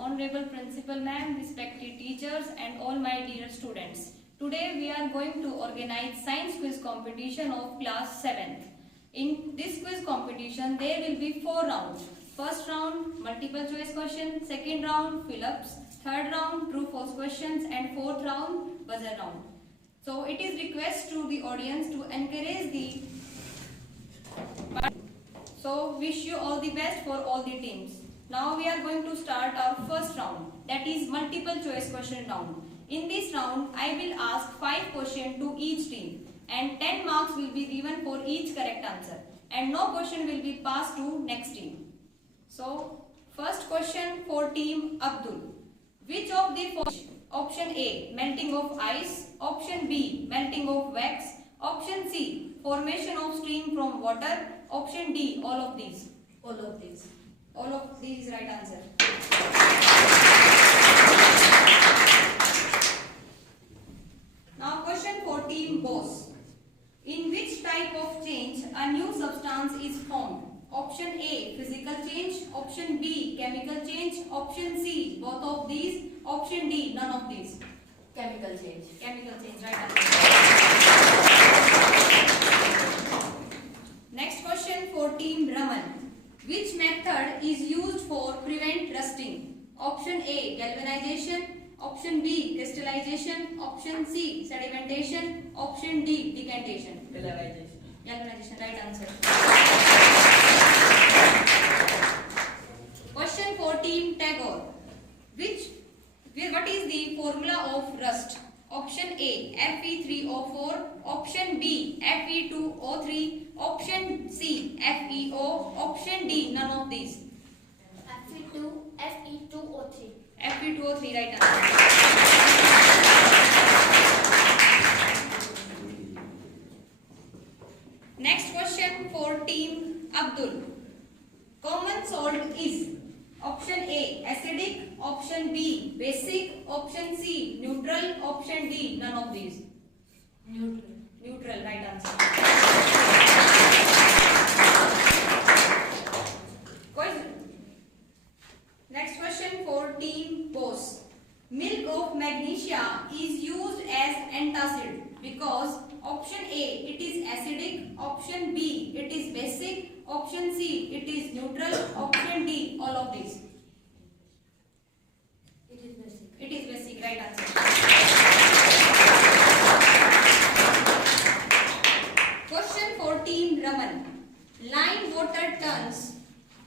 Honorable Principal Ma'am, respected teachers and all my dear students. Today we are going to organize science quiz competition of class 7th. In this quiz competition there will be 4 rounds. First round multiple choice question, second round fill-ups, third round true false questions and fourth round buzzer round. So it is request to the audience to encourage the wish you all the best for all the teams. Now we are going to start our first round, that is multiple choice question round. In this round I will ask 5 questions to each team and 10 marks will be given for each correct answer and no question will be passed to next team. So first question for team Abdul. Which of the option A melting of ice, option B melting of wax, option C formation of steam from water, option D all of these. All of these. All of these is right answer. Now question for team boss. In which type of change a new substance is formed? Option A physical change, option B chemical change, option C both of these, option D none of these. Chemical change. Chemical change, right answer. Next question for team Raman. Which method is used for prevent rusting? Option A galvanization, option B crystallization, option C sedimentation, option D decantation. Galvanization. Galvanization, right answer. Question for team Tagore. What is the formula of rust? Option A Fe3O4, option B Fe2O3, option C FeO, option D none of these. Fe2O3. Fe2O3, right answer. Next question for team Abdul. Common salt is option A acidic, option B basic, option C neutral, option D none of these. Neutral. Neutral, right answer. Next question for team boss. Milk of magnesia is used as antacid because option A it is acidic, option B it is basic, option C it is neutral, option D all of these. It is basic. It is basic, right answer. Question for team Raman. Lime water turns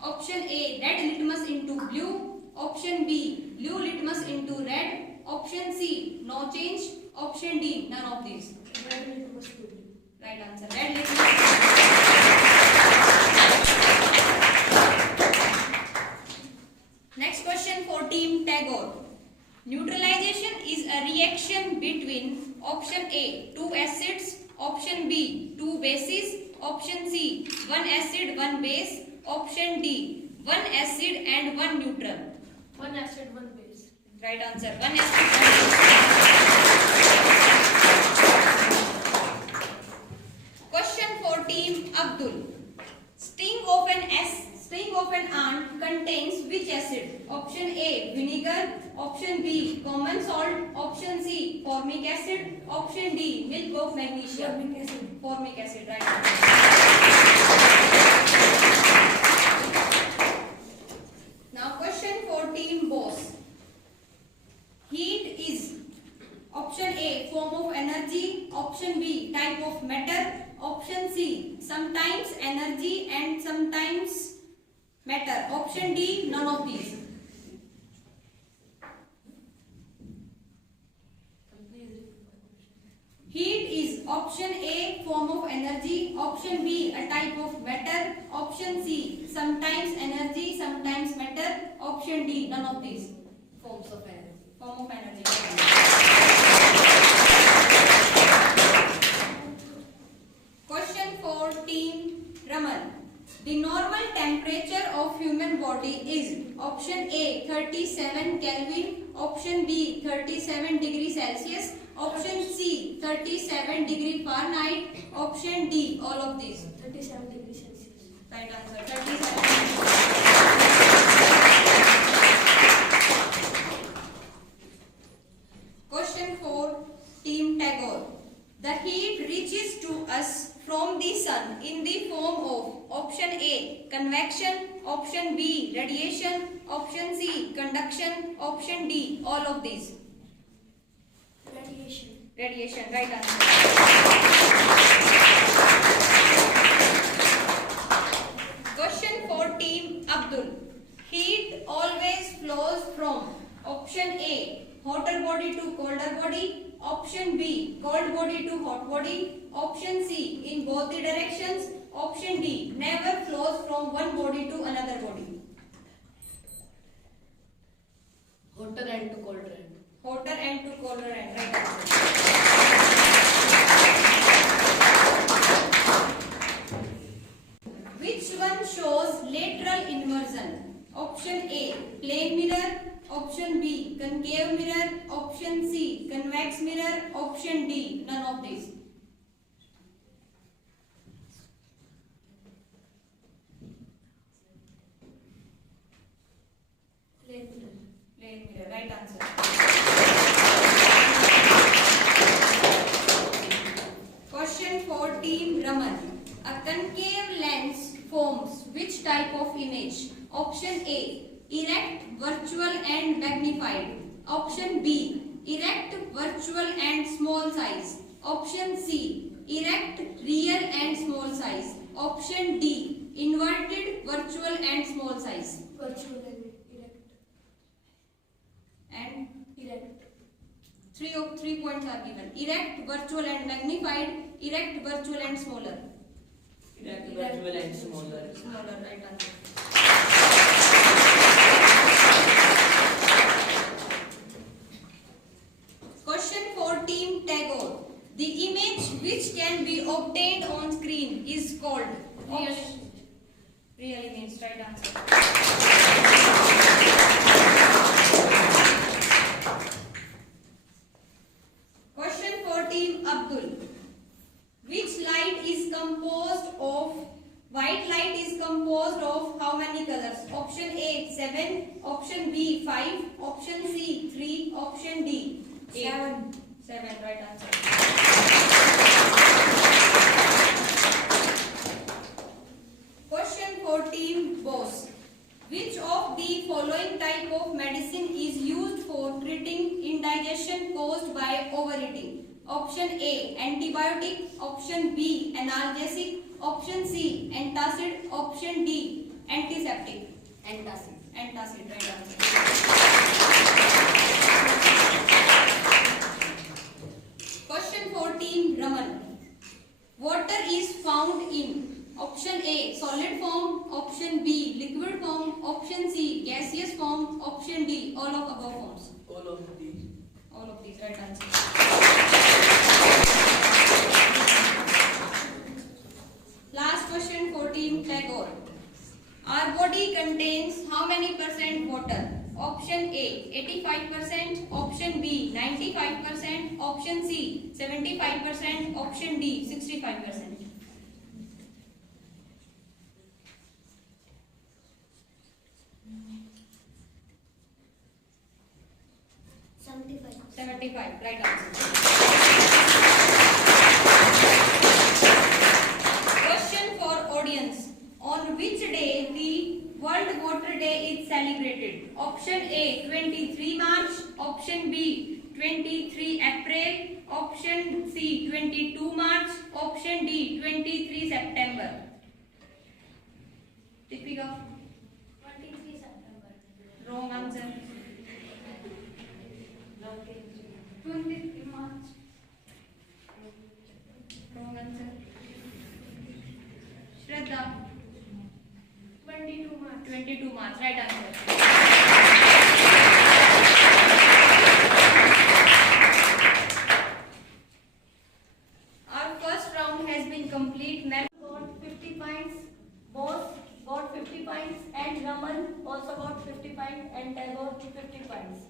option A red litmus into blue, option B blue litmus into red, option C no change, option D none of these. Red litmus to blue. Right answer. Red litmus. Next question for team Tagore. Neutralization is a reaction between option A 2 acids, option B 2 bases, option C 1 acid 1 base, option D 1 acid and 1 neutral. 1 acid, 1 base. Right answer. 1 acid 1 base. Question for team Abdul. Sting of an ant contains which acid? Option A vinegar, option B common salt, option C formic acid, option D milk of magnesia. Formic acid. Formic acid, right. Now question for team boss. Heat is option A form of energy, option B type of matter, option C sometimes energy and sometimes matter, option D none of these. Heat is option A form of energy, option B a type of matter, option C sometimes energy sometimes matter, option D none of these. Forms of energy. Form of energy. Question for team Raman. The normal temperature of human body is option A 37 Kelvin, option B 37 degree Celsius, option C 37 degree Fahrenheit, option D all of these. 37 degrees Celsius. Right answer. 37. form of? Option A, convection. Option B, radiation. Option C, conduction. Option D, all of these. Radiation. Radiation, right answer. Question for team Abdul. Heat always flows from? Option A, hotter body to colder body. Option B, cold body to hot body. Option C, in both the directions. Option D, never flows from one body to another body. Hotter end to colder end. Hotter end to colder end, right answer. Which one shows lateral inversion? Option A, plane mirror. Option B, concave mirror. Option C, convex mirror. Option D, none of these. Plane mirror. Plane mirror, right answer. Question for team Raman. A concave lens forms which type of image? Option A, erect, virtual and magnified. Option B, erect, virtual and small size. Option C, erect, real and small size. Option D, inverted, virtual and small size. Virtual and erect. And Erect. 3 points are given. Erect, virtual and magnified. Erect, virtual and smaller. Erect, virtual and smaller. Smaller, right answer. Question for team Tagore. The image which can be obtained on screen is called? Really means right answer. Question for team Abdul. Which light is composed of? White light is composed of how many colors? Option A 7, option B 5, option C 3, option D 8. 7, right answer. Question for team Boss. Which of the following type of medicine is used for treating indigestion caused by overeating? Option A, antibiotic. Option B, analgesic. Option C, antacid. Option D, antiseptic. Antacid. Antacid, right answer. Question for team Raman. Water is found in? Option A, solid form. Option B, liquid form. Option C, gaseous form. Option D, all of above forms. All of these. All of these, right answer. Last question for team Tagore. Our body contains how many percent water? Option A 85%, option B 95%, option C 75%, option D 65%. 75, right answer. Question for audience. On which day the World Water Day is celebrated? Option A 23 March, option B 23 April, option C 22 March, option D 23 September. Deepika, 23 September. wrong answer. 23 March. Wrong answer. Shraddha, 22 March. 22 March, right answer. Our first round has been complete. Ma'am, got 50 points, Boss got 50 points, and Raman also got 50 points, and Tagore 50 points.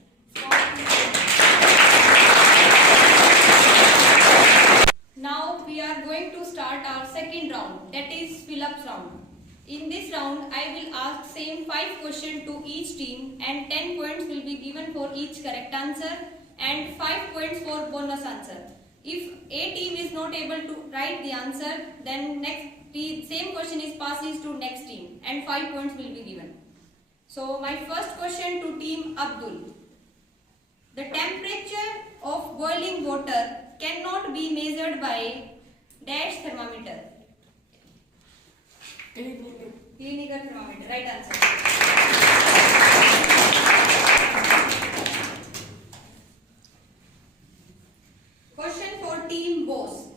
now we are going to start our second round, that is fill-ups round. In this round, I will ask same 5 questions to each team, and 10 points will be given for each correct answer, and 5 points for bonus answer. If a team is not able to write the answer, then next same question is passes to next team and 5 points will be given. So my first question to team Abdul. The temperature of boiling water cannot be measured by dash thermometer. Clinical thermometer. Right answer. Question for team Bose.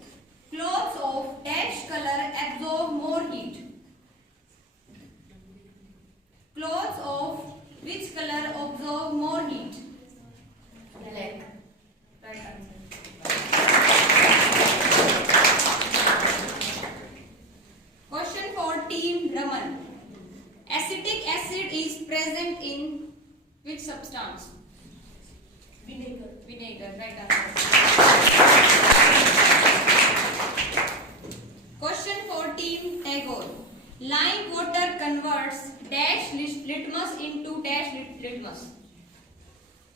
Clothes of dash color absorb more heat. Clothes of which color absorb more heat? Black. Right answer. Question for team Raman. Acetic acid is present in which substance? Vinegar. Vinegar. Right answer. Question for team Tagore. Lime water converts dash litmus into dash litmus.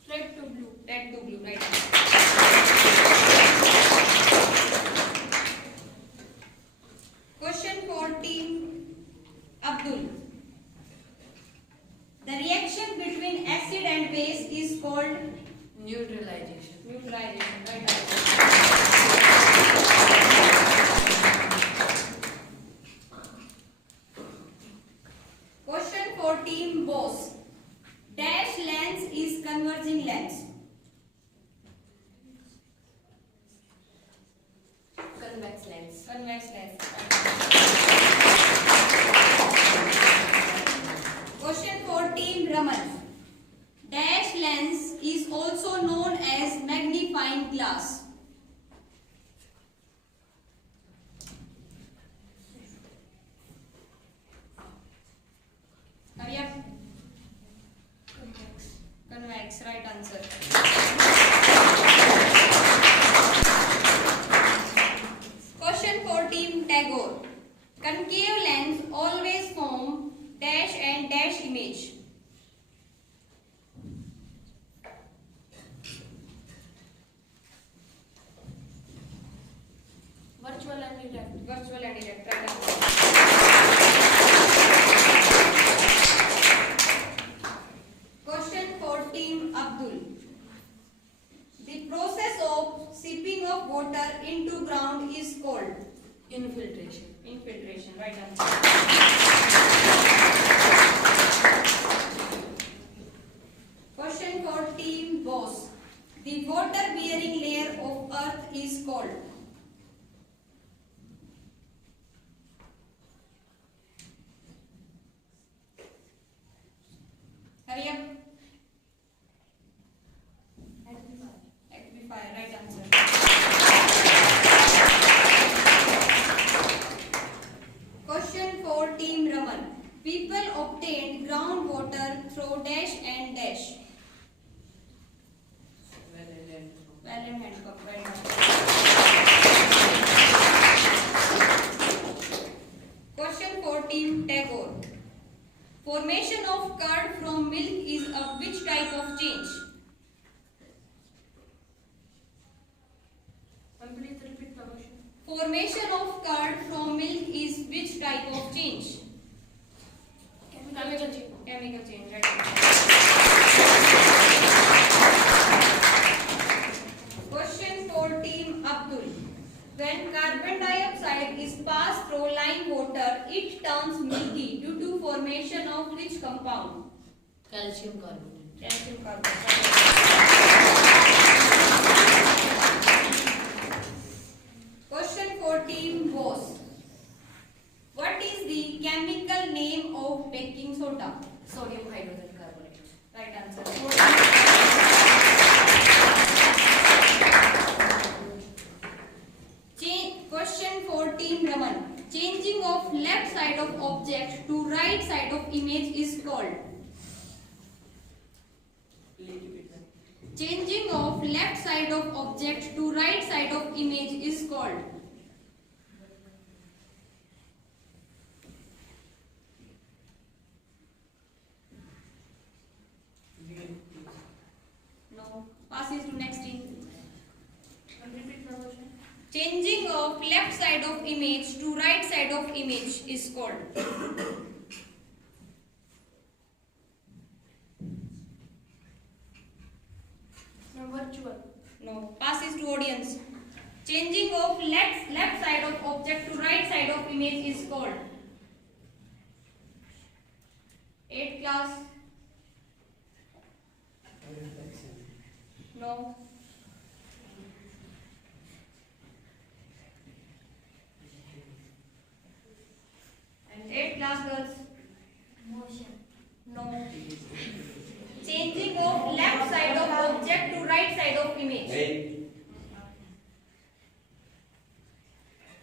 Red to blue. Red to blue. Right answer. Question for team Abdul. The reaction between acid and base is called Neutralization. neutralization. Right answer. Question for team Bose. Dash lens is converging lens. Convex lens. Convex lens. Question for team Raman. Dash lens is also known as magnifying glass. Hurry up. Convex. Convex. Right answer. Question for team Tagore. Concave lens always form dash and dash image. Virtual and direct. Virtual and direct. Right answer. Question for team Abdul. The process of seeping of water into ground is called Infiltration. infiltration. Right answer. Question for team Bose. The water bearing layer of earth is called hurry up. Amplifier. Right answer. Question for team Raman. People obtained groundwater through dash and dash. Well and hand pump. Right answer. Question for team Tagore. Formation of curd from milk is a which type of change? Please repeat the question. Formation of curd from milk is which type of change? Chemical change. Chemical change. Right. Question for team Abdul. When carbon dioxide is passed through lime water, it turns milky due to formation of which compound? Calcium carbonate. Calcium carbonate. Question for team Bose. What is the chemical name of baking soda? Sodium hydrogen carbonate. Right answer. Question for team Raman. Changing of left side of object to right side of image is called. Please repeat that. Changing of left side of object to right side of image is called. No. Passes to next team. Repeat the question. Changing of of left side of image to right side of image is called? Virtual. No. Passes to audience. Changing of left side of object to right side of image is called? 8th class. No. And 8th class girls. Motion. No. Changing of left side of object to right side of image.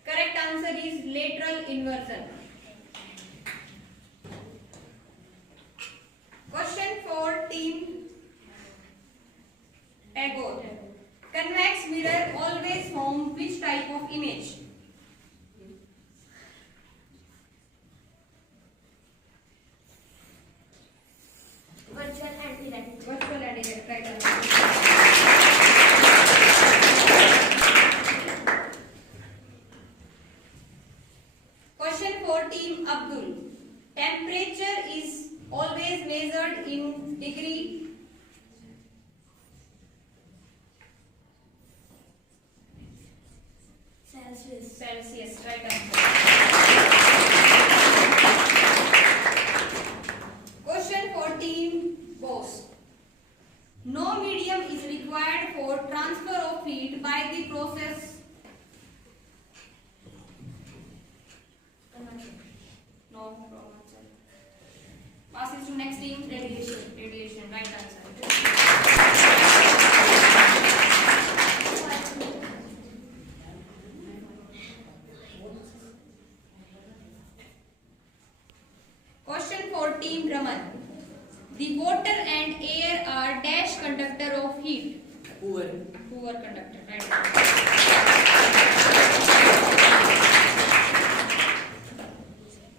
Correct answer is lateral inversion. Question for team Tagore. Convex mirror always form which type of image? Virtual and direct. Virtual and direct. Right answer. Question for team Abdul. Temperature is always measured in degree. Celsius. Celsius. Right answer. Question for team Bose. No medium is required for transfer of heat by the process. No, wrong answer. Passes to next team. Radiation. Radiation. Right answer. Question for team Raman. The water and air are dash conductor of heat. Poor. Poor conductor. Right.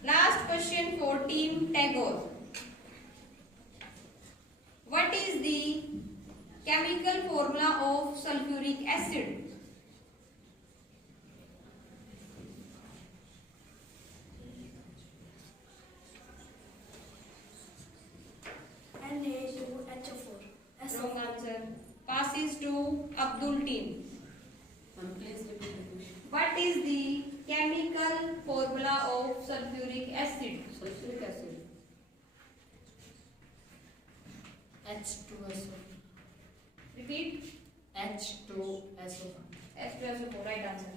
Last question for team Tagore. What is the chemical formula of sulfuric acid? Na2HO4. Wrong answer. Passes to Abdul team. Please repeat the question. What is the chemical formula of sulfuric acid? Sulfuric acid. H2SO. Repeat. H2SO. H2SO4. Right answer.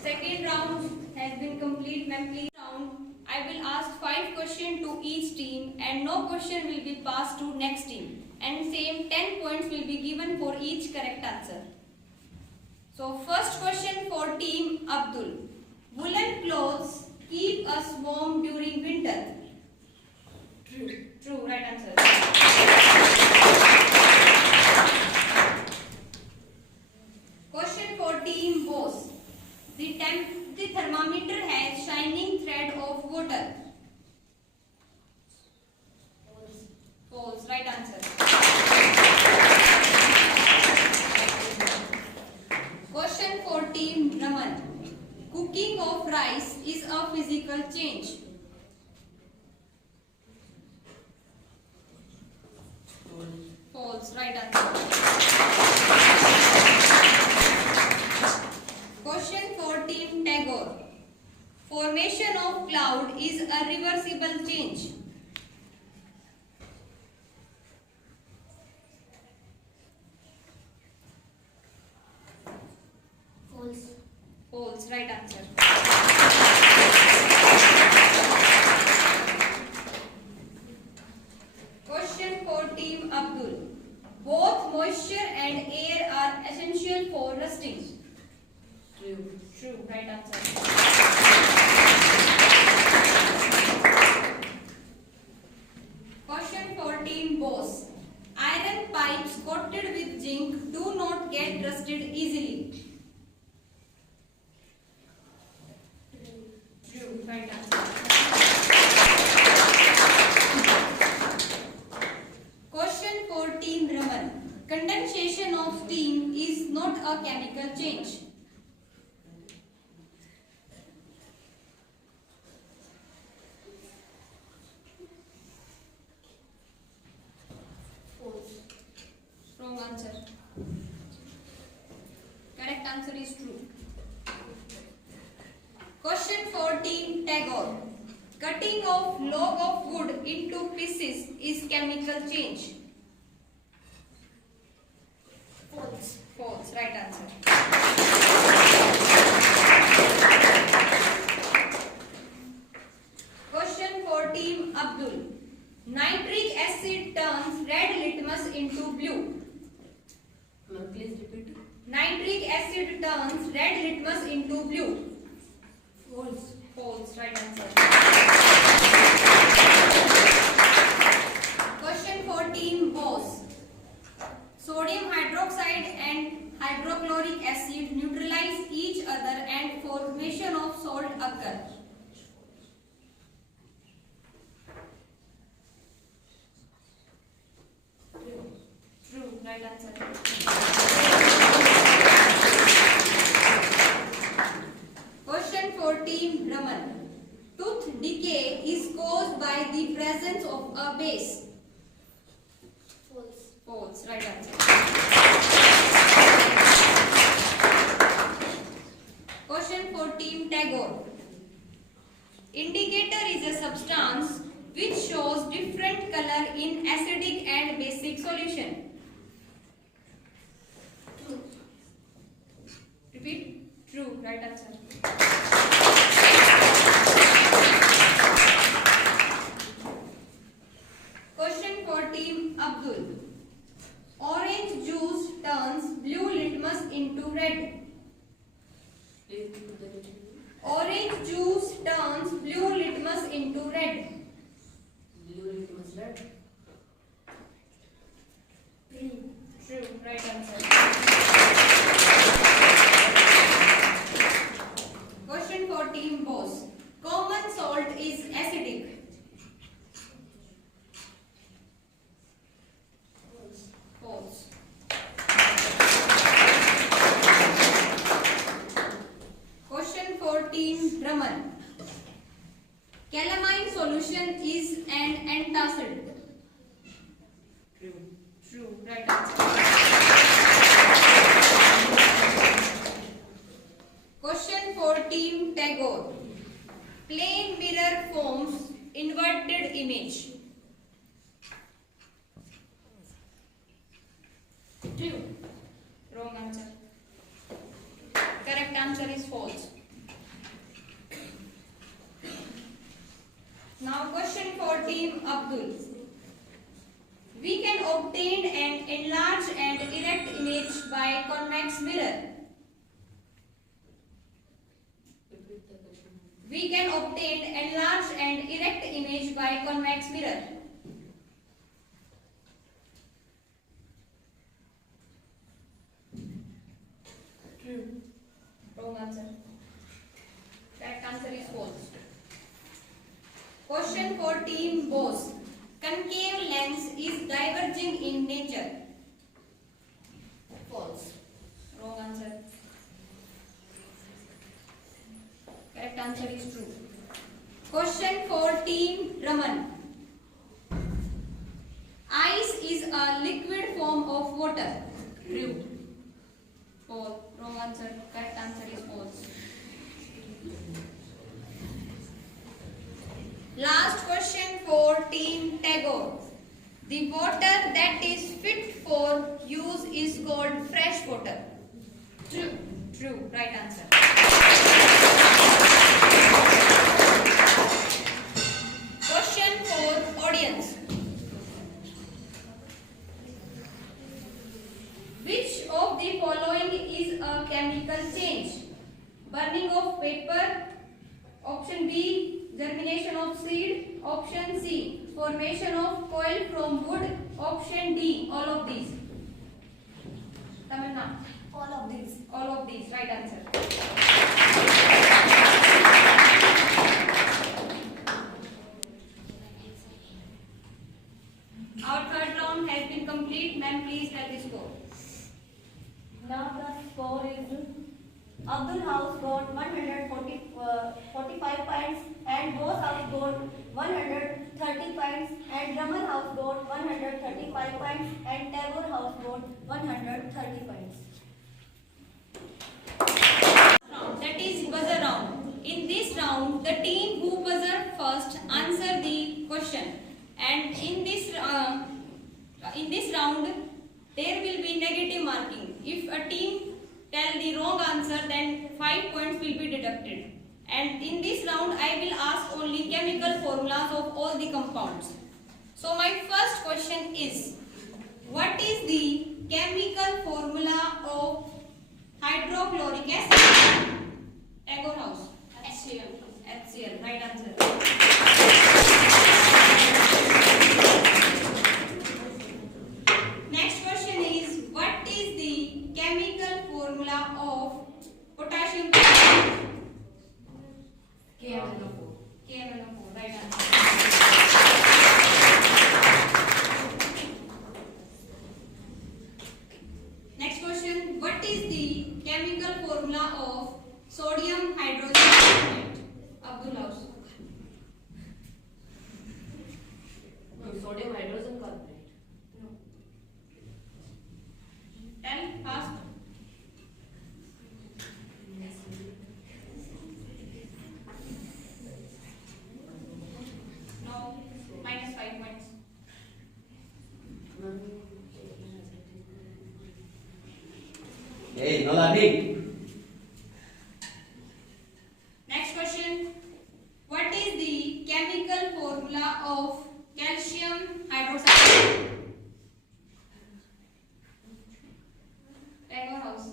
Second round has been complete. Ma'am, please round. I will ask 5 questions to each team and no question will be passed to next team. And same 10 points will be given for each correct answer. So first question for team Abdul. Woolen clothes keep us warm during winter. True. True. Right answer. Question for team Bose. The thermometer has shining thread of water. False. Right answer. Question for team Raman. Cooking of rice is a physical change. False. Right answer. Question for team Tagore. Formation of cloud is a reversible change. False. False. Right answer. Question for team Abdul. Both moisture and air are essential for rusting. True. True. Right answer. a chemical change? False. Wrong answer. Correct answer is true. Question 14, Tagore. Cutting of log of wood into pieces is chemical change. False. False. Right answer. Question 14, Abdul. Nitric acid turns red litmus into blue. Ma'am, please repeat. Nitric acid turns red litmus into blue. False. False. Right answer. Question 14, Bose. Sodium hydroxide and hydrochloric acid neutralize each other and formation of salt occur. True. Right answer. Question 14, Raman. Tooth decay is caused by the presence of a base. False. False. Right answer. Question 14, Tagore. Indicator is a substance which shows different color in acidic and basic solution. True. Repeat. True. Right answer. Question 14, Abdul. Orange juice turns blue litmus into red. Please repeat the question. Orange juice turns blue litmus into red. Blue litmus red. True. True. Right answer. Question 14, Bose. Common salt is acidic. False. False. Question 14, Raman. Calamine solution is an antacid. True. True. Right answer. Question 14, Tagore. Plane mirror forms inverted image. True. Wrong answer. Correct answer is false. Now question 14, Abdul. We can obtain an enlarged and erect image by convex mirror. Repeat the question. We can obtain enlarged and erect image by convex mirror. True. Wrong answer. Correct answer is false. Question 14, Bose. Concave lens is diverging in nature. False. Wrong answer. Correct answer is true. Question 14, Raman. Ice is a liquid form of water. True. False. Wrong answer. Correct answer is false. Last question 14, Tagore. The water that is fit for use is called fresh water. True. True. Right answer. Question for audience. Which of the following is a chemical change? Burning of paper. Option B. Germination of seed. Option C. Formation of coil from wood. Option D. All of these. Tamanna. All of these. All of these. Right answer. Our third round has been complete. Ma'am, please tell the score. Now the score is Abdul House got 145 points and Bose House got 130 points and Raman House got 135 points and Tagore House got 130 points. Round, that is buzzer round. In this round, the team who buzzer first answer the question, and in this round there will be negative marking. If a team tell the wrong answer, then 5 points will be deducted. And in this round, I will ask only chemical formulas of all the compounds. So my first question is, what is the chemical formula of hydrochloric acid? Tagore House. HCl. HCl, right answer. Next question is, what is the chemical formula of potassium chloride? KMNO4. KMNO4, right answer. Next question, what is the chemical formula of sodium hydrogen carbonate? Abdul House. Sodium hydrogen carbonate. Tell fast. No, minus 5 points. Hey, no learning. Next question. What is the chemical formula of calcium hydroxide? Tagore House.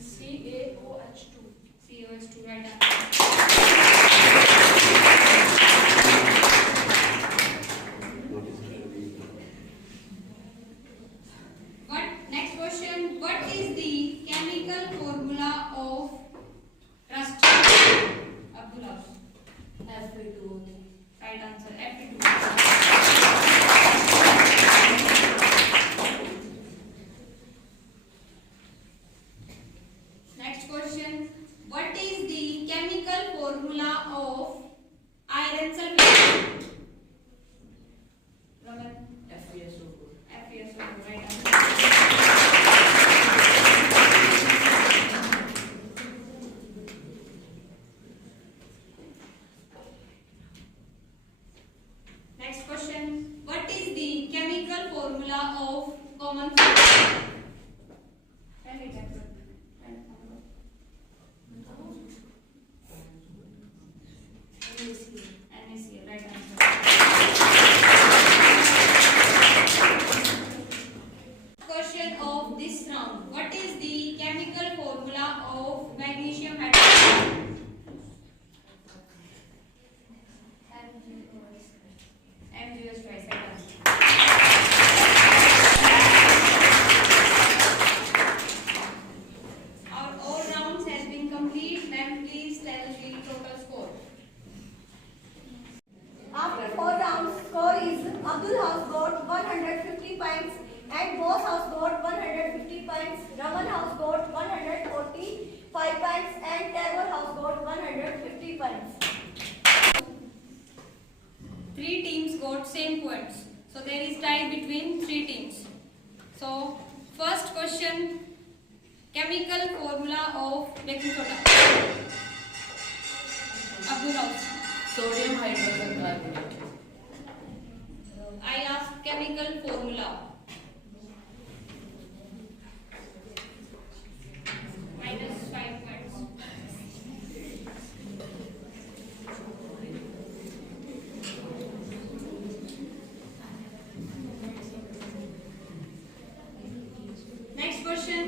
CaOH2. COH2, right answer. Next question. What is the chemical formula of rust? Abdul House. Fe2O3. Right answer. Fe2. Next question. What is the chemical formula of iron sulfate? Raman. FeSO4. FeSO4, right answer. Next question. What is the chemical formula of common solvent? Tell it, Jackson. NaCl, right answer. Question of this round. What is the chemical formula of magnesium hydroxide? MgS twice, right answer. Our all rounds has been complete. Ma'am, please tell the total score. After 4 rounds, score is Abdul House got 150 points and Bose House got 150 points, Raman House got 145 points and Tagore House got 150 points. 3 teams got same points. So there is tie between 3 teams. So first question, chemical formula of baking soda. Abdul House. Sodium hydrogen carbonate. I ask chemical formula. Minus 5 points. Next question.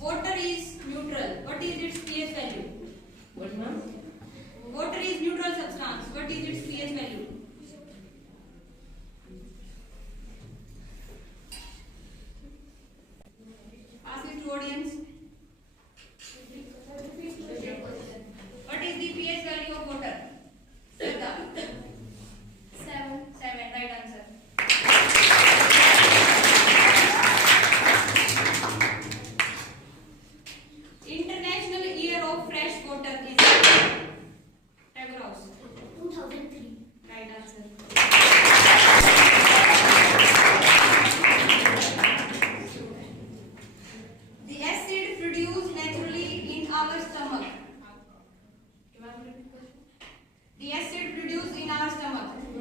Water is neutral. What is its pH value? What, ma'am? Water is neutral substance. What is its pH value?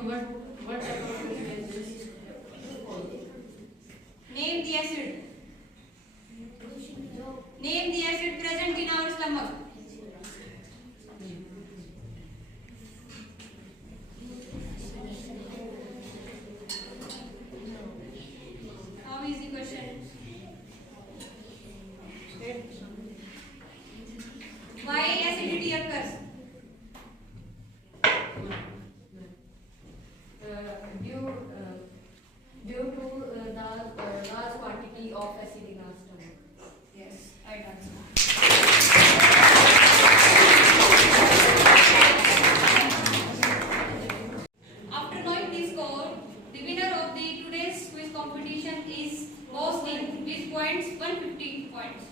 What type of food is this? Name the acid. Name the acid present in our stomach. How is the question? Why acidity occurs? Due to the large quantity of acid in our stomach. Yes, right answer. After knowing the score, the winner of the today's quiz competition is Boss team with points 150 points.